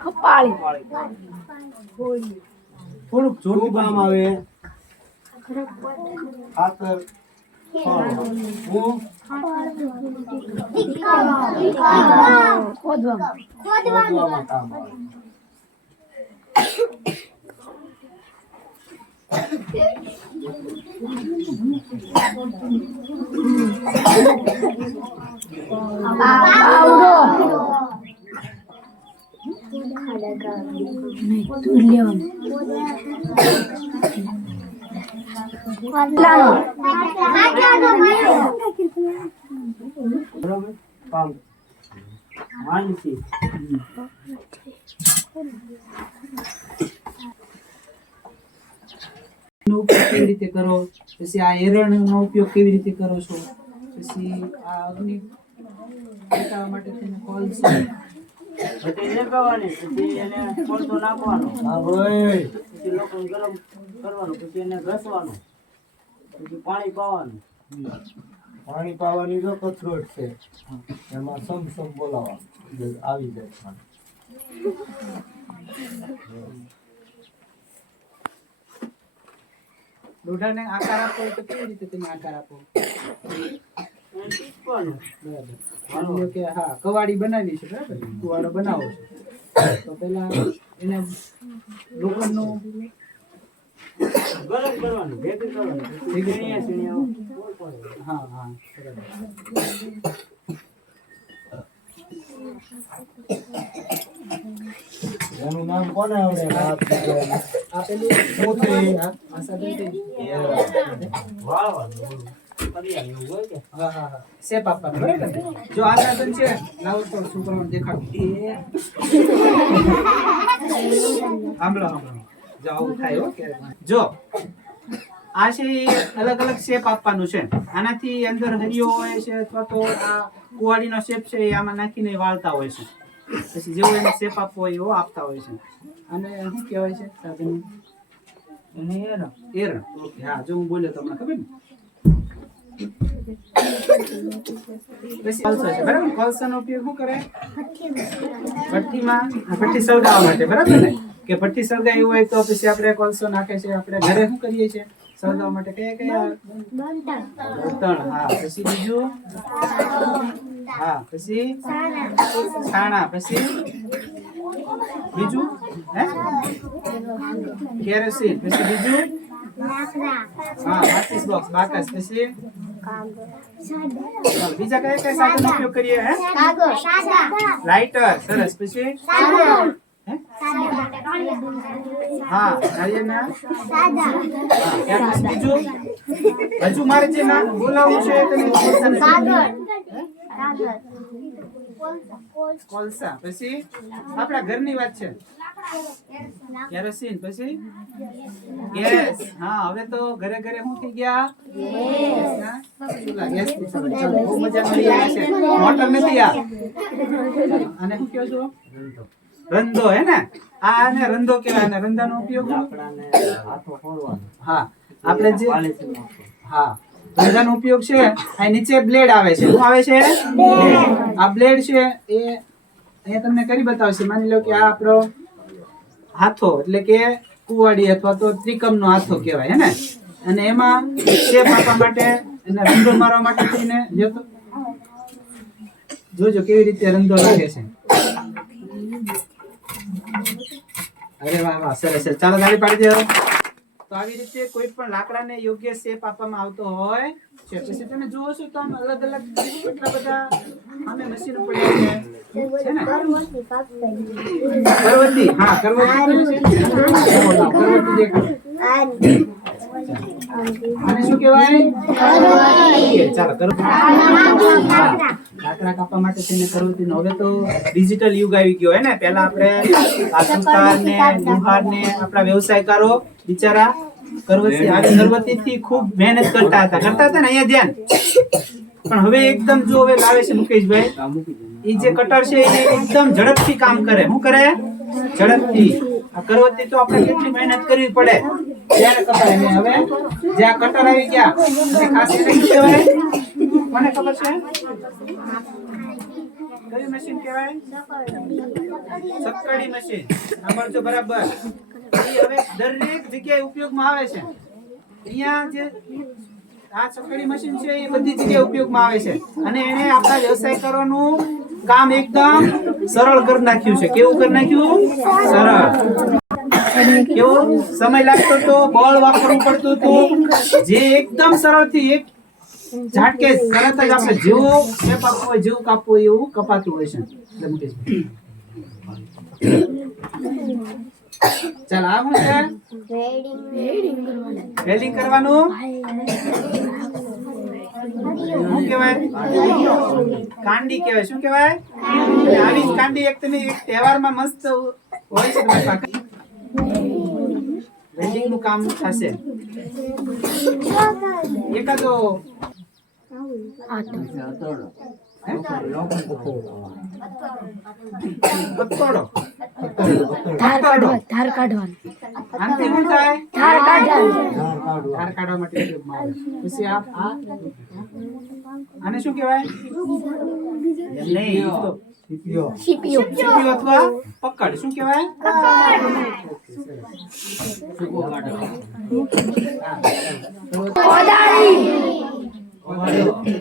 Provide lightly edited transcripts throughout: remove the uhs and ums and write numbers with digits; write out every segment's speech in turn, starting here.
કપાળી થોડુંક જોરથી કામ આવે ખાતર હું ખોદવામાં કામ આવે બરાબર કામ માનસી કેવી રીતે કરો પછી આ એરણનો ઉપયોગ કેવી રીતે કરો છો પછી આ અગ્નિ પેટાવા માટે તેને કોલસો પછી લગાવવાની પછી એને કોલસો નાખવાનો હા ભાઈ પછી લોકો ગરમ કરવાનું પછી એને ઘસવાનું પછી પાણી પાવાની જો કથરોટ છે એમાં સમ બોલાવવાનું આવી જાય લોઢાને આકાર આપો તો કેવી રીતે તમે આકાર આપો બરાબર કે હા કવાડી બનાવી છે બરાબર કુવાડો બનાવો છો તો પેલા એને લોખંડનું ગરમ કરવાનું ભેગું કરવાનું હા હા એનું નામ કોને આવડે આપેલું મોતી આ સાબિત શેપ આપવાનો બરાબર જો આ સાધન છે લાવો તો છોકરાઓને દેખાડું આંબળો જાવ થાય હો જો આ છે અલગ અલગ શેપ આપવાનું છે આનાથી અંદર હરિયો હોય છે અથવા તો આ કુવાડીનો શેપ છે એ આમાં નાખીને વાળતા હોય છે પછી જેવો એને શેપ આપવો હોય એવો આપતા હોય છે અને શું કહેવાય છે સાધન એને એરણ ઓકે હા જો હું બોલ્યો તમને ખબર ને કોલસો છે બરાબર કોલસાનો ઉપયોગ શું કરે ભઠ્ઠી સળગાવવા માટે બરાબર ને કે ભઠ્ઠી સળગાવી હોય તો પછી આપણે કોલસો નાખે છે આપણે ઘરે શું કરીએ છીએ સળગાવવા માટે કયા બળતણ હા પછી બીજું હા પછી છાણા પછી બીજું હે કેરોસીન પછી બીજું હા માચિસ બોક્સ બાકસ પછી બીજા કયા કયા સાધનનો ઉપયોગ કરીએ હે લાઇટર સરસ પછી હા નારિયેળના બીજું હજુ મારે જે નામ બોલાવવું છે કોલસા પછી આપણા ઘરની વાત છે કેરોસીન પછી ગેસ હા હવે તો ઘરે ઘરે શું થઈ ગયા ગેસ બહુ મજા મળી આવે છે મોટર નથી આ અને શું કહો છો રંધો હે ને આને રંધો કહેવાય અને રંધાનો ઉપયોગ હા આપણે જે હા રંધાનો ઉપયોગ છે આ નીચે બ્લેડ આવે છે શું આવે છે આ બ્લેડ છે એ અહીંયા તમને કરી બતાવશે માની લો કે આ આપણો હાથો એટલે કે કુવાડી અથવા તો ત્રિકમનો હાથો કહેવાય હે ને અને એમાં શેપ આપવા માટે અને રંધો મારવા માટે થઈને જોજો કેવી રીતે રંધો લાગે છે અરે વાહ વાહ સરસ ચાલો તાળી પાડી દો તો આવી રીતે કોઈ પણ લાકડાને યોગ્ય શેપ આપવામાં આવતો હોય છે પછી તમે જુઓ છો તો આમ અલગ અલગ કેટલા બધા આમે મશીનો પડ્યા છે ને કરવતી હા કરવતી આને શું કહેવાય ચાલો લાકડા કાપવા માટે તેને કરવતીનો હવે તો ડિજિટલ યુગ આવી ગયો હે ને પહેલા આપણે આ સુતાર ને લુહાર ને આપણા વ્યવસાયકારો બિચારા કરવતીથી ખૂબ મહેનત કરતા હતા ને અહીંયા ધ્યાન પણ હવે એકદમ જો હવે લાવે છે મુકેશભાઈ એ જે કટર છે એ એકદમ ઝડપથી કામ કરે શું કરે ઝડપથી આ કરવતી તો આપણે કેટલી મહેનત કરવી પડે ત્યારે કપાય ને હવે જે આ કટર આવી ગયા અને ખાસ એને શું કહેવાય મને ખબર છે કયું મશીન કહેવાય? સક્કડી મશીન. સાંભળજો બરાબર. એ હવે દરેક જગ્યાએ ઉપયોગમાં આવે છે. અહીંયા જે આ સક્કડી મશીન છે એ બધી જગ્યાએ ઉપયોગમાં આવે છે અને એને આપણા વ્યવસાયકારોનું કામ એકદમ સરળ કરી નાખ્યું છે. કેવું કરી નાખ્યું? સરળ. કેવો સમય લાગતો તો, બળ વાપરવું પડતું હતું, જે એકદમ સરળથી એક ઝાટકે તરત જ આપણે જેવું શેપ આપવો હોય, જેવું કાપવું હોય એવું કપાતું હોય છે. ચાલ આ શું છે? વેલ્ડિંગ કરવાનું. શું કહેવાય? કાંડી કહેવાય. શું કહેવાય? આવી જ કાંડી એક તમે એક તહેવારમાં મસ્ત હોય છે તમારી પાસે. વેલ્ડિંગ નું કામ થશે. એકાદો ધાર કાઢવાનું. આનાથી શું થાય? ધાર કાઢવાનું. ધાર કાઢવા માટે ઉપયોગમાં આવે. પછી આને શું કહેવાય? નહીં, તો સીપીયુ. સીપીયુ અથવા પકડ. શું કહેવાય?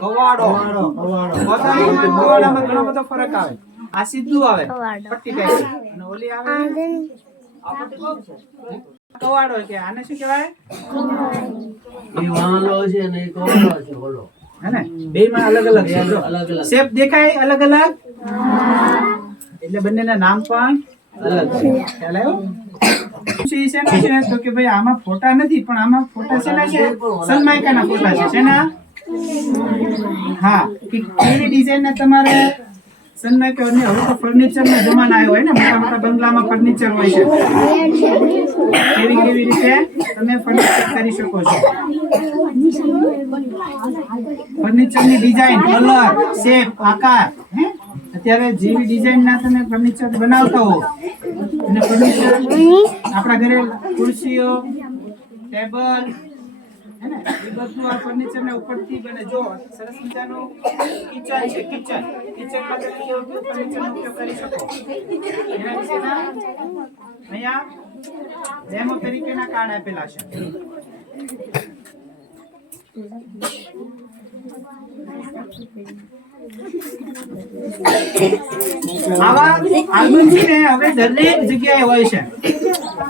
કવાડો. કવાડામાં ઘણો બધો ફરક આવે. આ સીધું આવે પટ્ટી ટાઈપ અને ઓલી આવે કવાડો કે આને શું કહેવાય? હે બેમાં અલગ અલગ છે. શેપ દેખાય અલગ અલગ એટલે બંનેના નામ પણ અલગ છે. ખ્યાલ આવ્યો? શેના છે તો કે ભાઈ આમાં ફોટા નથી પણ આમાં ફોટા શેના છે? સનમાઇકાના ફોટા છે. શેના? હા, કેવી ડિઝાઇન ના તમારે સનમાઇકા ને હવે તો ફર્નિચર નો જમાનો આવ્યો હોય ને, મોટા મોટા બંગલામાં ફર્નિચર હોય છે. કેવી કેવી રીતે તમે ફર્નિચર કરી શકો છો. ફર્નિચર ની ડિઝાઇન, કલર, શેપ, આકાર, અત્યારે જેવી ડિઝાઇન ના તમે ફર્નિચર બનાવતા હો અને ફર્નિચર આપણા ઘરે ખુરશીઓ, ટેબલ હે ને એ બધું આ ફર્નિચર ને ઉપરથી બને. જો સરસ મજાનું કિચન છે. કિચન માં તમે કેવું ફર્નિચર નો ઉપયોગ કરી શકો. એના વિશેના અહીંયા ડેમો તરીકેના કાર્ડ આપેલા છે. આવા આલ્બમ છે ને હવે દરેક જગ્યાએ હોય છે.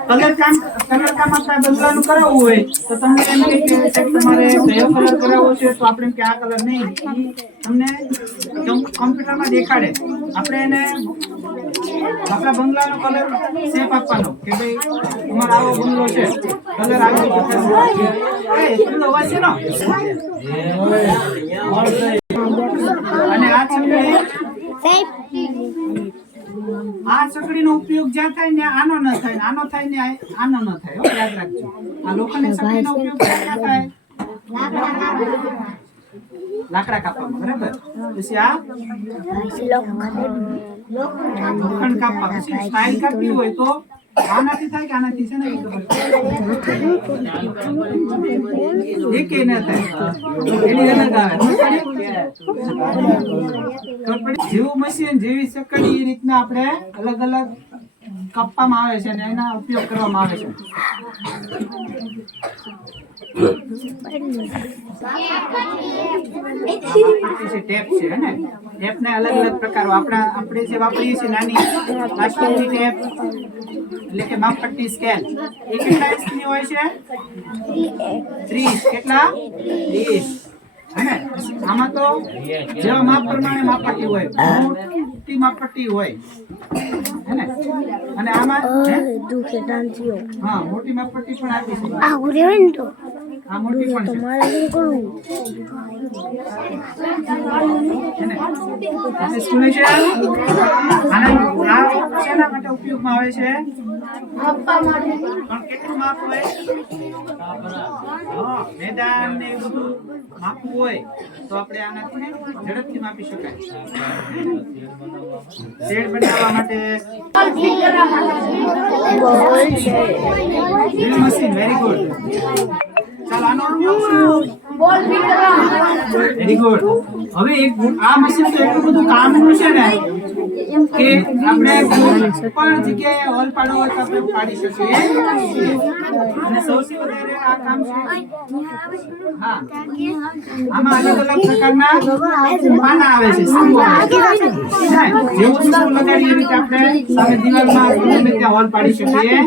કલર કામ આપણા બંગલાનું કરાવવું હોય તો તમને એમ કે તમારે કયો કલર કરાવવો છે તો આપણે કે આ કલર નહીં, તમને કમ્પ્યુટરમાં દેખાડે. આપણે એને આપણા બંગલાનો કલર શેપ આપવાનો કે ભાઈ તમારો આવો બંગલો છે, કલર આવી એટલો અવાજ છે ને. અને આ સકડીનો ઉપયોગ જ્યાં થાય ને આનો ન થાય, આનો થાય ને આનો ન થાય. યાદ રાખજો. આ લોખંડની સકડીનો ઉપયોગ ક્યાં થાય? લાકડા કાપવામાં. બરાબર. પછી આ લોખંડ કાપવા. પછી સ્ટાઇલ કાપવી હોય તો આનાથી થાય કે આનાથી છે ને એક ન થાય. એની અલગ આવે. જેવું મશીન જેવી સકડી એ રીતના આપણે અલગ અલગ કાપવામાં આવે છે અને એના ઉપયોગ કરવામાં આવે છે. ટેપ છે ને, ટેપ ને અલગ અલગ પ્રકારો આપણે જે વાપરીએ છીએ નાની પ્લાસ્ટિકની ટેપ એટલે કે માપપટ્ટી સ્કેલ એ કેટલા ઇંચની હોય છે? 30. કેટલા? 30. હે આમાં તો જેવા માપ પ્રમાણે માપપટ્ટી હોય, મોટી માપપટ્ટી હોય હે ને. અને આમાં હા મોટી માપપટ્ટી પણ આપી છે. આ મોટી પણ છે. શેના માટે ઉપયોગમાં આવે છે? પણ કેટલું માપ હોય? મેદાન ને બધું માપવું હોય તો આપણે આનાથી ઝડપથી માપી શકાય. શેડ બનાવવા માટે મશીન. Very good. ચાલો આનો ઉપયોગ શું? બોલ ફિટ કરવા વેરી ગુડ. હવે એક આ મશીન તો એટલું બધું કામનું છે ને કે આપણે કોઈ પણ જગ્યાએ હોલ પાડવો હોય તો આપણે પાડી શકીએ અને સૌથી વધારે આ કામ છે હા આમાં અલગ અલગ પ્રકારના પાના આવે છે સ્ક્રૂ આવે છે જેવું સ્ક્રૂ લગાડીએ એવી રીતે આપણે સામે દિવાલમાં ગમે ત્યાં હોલ પાડી શકીએ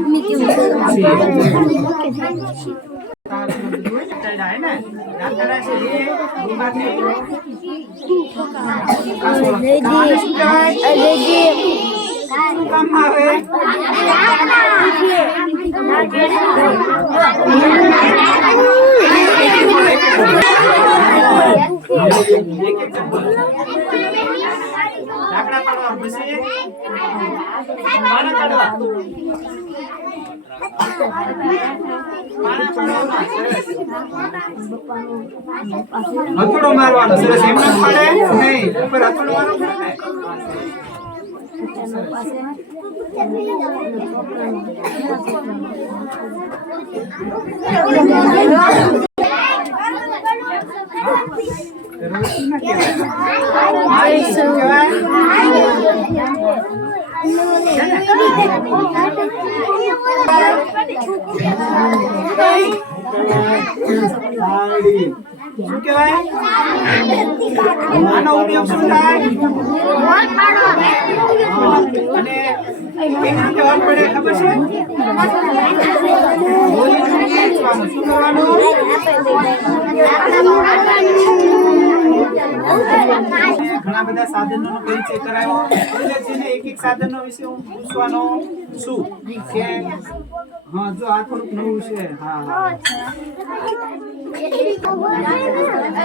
હથોડો મારવાનો સરસ એમ ન પડે નહીં ઉપર હથોડો મારવાનો પડે શું કહેવાય આનો ઉપયોગ શું થાય અને કેવી રીતે હોલ પડે ખબર છે શું કરવાનું ઘણા બધા સાધનોનો પરિચય કરાયો વિદ્યાર્થીને એક એક સાધનો વિશે હું પૂછવાનો છું કે હા જો આ થોડુંક નવું છે હા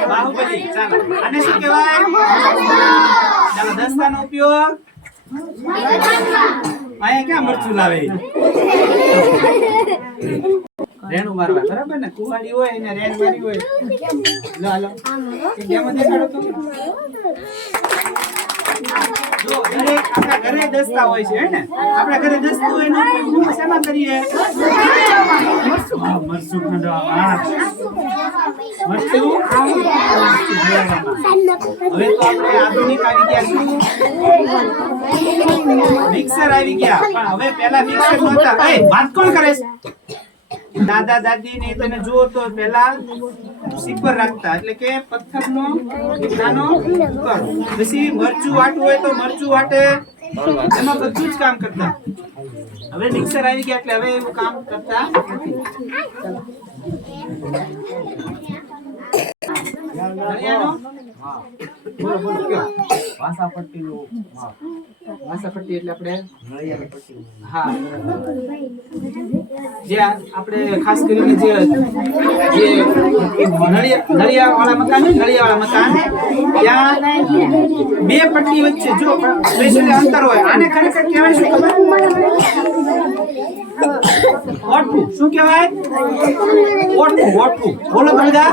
બાહુબલી ચાલો આને શું કહેવાય ચાલો દસ્તાનો ઉપયોગ અહીંયા ક્યાં મરચું લાવે રેણું મારવા બરાબર ને કુવાડી હોય એને રેણ મારી હોય લો હાલો એક ડેમો દેખાડો તો જો દરેક આપણા ઘરે દસ્તા હોય છે હે ને આપણા ઘરે દસ્તું હોય ને હું શેમાં કરીએ મરચું ખાંડવા મરચું હવે તો આપણે આધુનિક આવી ગયા છું મિક્સર આવી ગયા પણ હવે પહેલા મિક્સર નહોતા એ વાત કોણ કરે છે દાદા દાદી ને તમે જુઓ તો પહેલા સિક્કર રાખતા એટલે કે પથ્થરનો નાનો કુકર પછી મરચું વાટવું હોય તો મરચું વાટે એમાં બધું જ કામ કરતા હવે મિક્સર આવી ગયા એટલે હવે એવું કામ કરતા નથી બોલો બોલો કયો વાસાપટ્ટી એટલે આપણે હા જે આપણે ખાસ કરીને જે નળિયા વાળા મકાન ત્યાં બે પટ્ટી વચ્ચે જો સ્પેશિયલ અંતર હોય આને ખરેખર કહેવાય શું ખબર ઓઠું શું કહેવાય ઓઠું બોલો બધા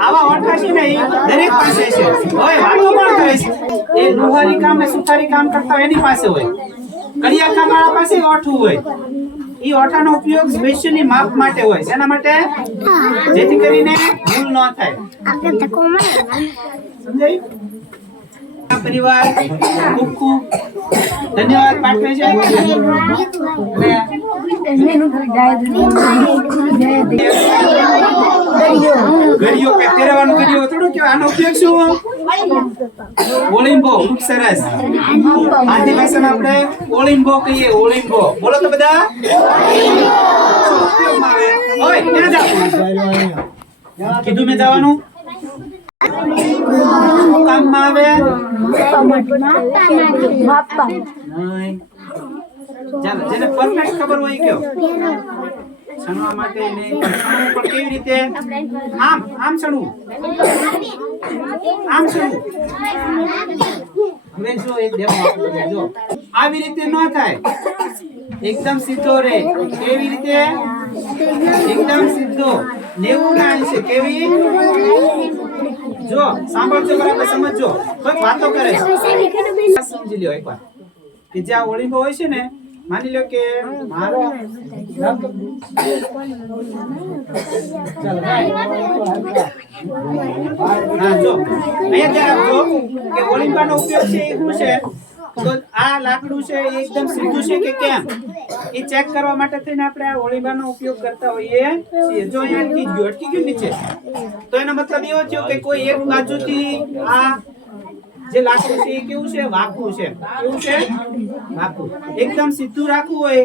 આવા ઓઠા છે ને એ દરેક પાસે છે હોય વાતો પણ કરે છે એ લુહારી કામ ને સુથારી કામ કરતા એની પાસે હોય કડિયા કામ વાળા પાસે ઓઠું હોય એ ઓઠાનો ઉપયોગ સ્પેશિયલી માપ માટે હોય શેના માટે જેથી કરીને ભૂલ ન થાય સમજાય પરિવાર ખૂબ ખૂબ ધન્યવાદ પાઠવે છે ગળીઓ કે પહેરવાનું ગળીઓ થોડું કે આનો ઉપયોગ શું ઓલિમ્બો ખૂબ સરસ આદિ ભાષામાં આપણે ઓલિમ્બો કહીએ ઓલિમ્બો બોલો તો બધા શું ઉપયોગમાં આવે ઓય ક્યાં જાવ કીધું મેં જવાનું કામમાં આવે નહીં ચાલો જેને પરફેક્ટ ખબર હોય કયો છણવા માટે ને છણવું પણ કેવી રીતે આમ છણવું હવે જો એક ડેમો આપો જો આવી રીતે ન થાય એકદમ સીધો રહે કેવી રીતે એકદમ સીધો 90 ના અંશે કેવી જો સાંભળજો બરાબર સમજજો કોઈ વાતો કરે છે સમજી લ્યો એકવાર કે જ્યાં ઓલિમ્બો હોય છે ને માની લો કે મારો હા જો અહીંયા ધ્યાન આપજો કે ઓલિમ્પાનો ઉપયોગ છે એ શું છે તો આ લાકડું છે એ એકદમ સીધું છે કે કેમ એ ચેક કરવા માટે થઈને આપણે આ ઓલિમ્પાનો ઉપયોગ કરતા હોઈએ છીએ જો અહીંયા અટકી ગયું નીચે તો એનો મતલબ એવો થયો કે કોઈ એક બાજુથી આ જે લાકડું છે એ કેવું છે વાંકું છે કેવું છે વાંકું એકદમ સીધું રાખવું હોય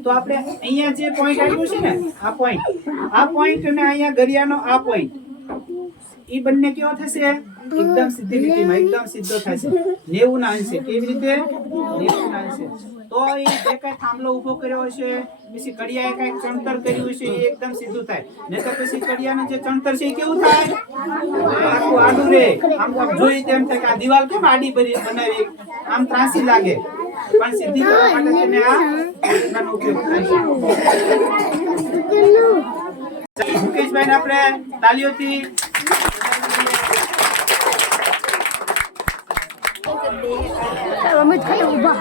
તો આપણે અહીંયા જે પોઈન્ટ આપ્યું છે ને આ પોઈન્ટ અને અહીંયા ગરિયાનો આ પોઈન્ટ ઈ બંને કેવો થશે એકદમ સીધી લીટીમાં એકદમ સીધો થશે 90 ના અંશે કેવી રીતે 90 ના અંશે તો એ જે કઈ થાંભલો ઊભો કર્યો હશે પછી કડિયાએ કઈ ચણતર કર્યું હશે એ એકદમ સીધું થાય નહીતર પછી કડિયાનું જે ચણતર છે એ કેવું થાય આખું આડું રે આમ જોઈ તેમ થાય કે આ દિવાલ કેમ આડી બનાવી આમ ત્રાસી લાગે પણ સીધી કરવા માટે તેને આ ઓલિમ્પાનો ઉપયોગ થાય છે મુકેશભાઈને આપણે તાલીઓથી અમે ખાલી ઊભા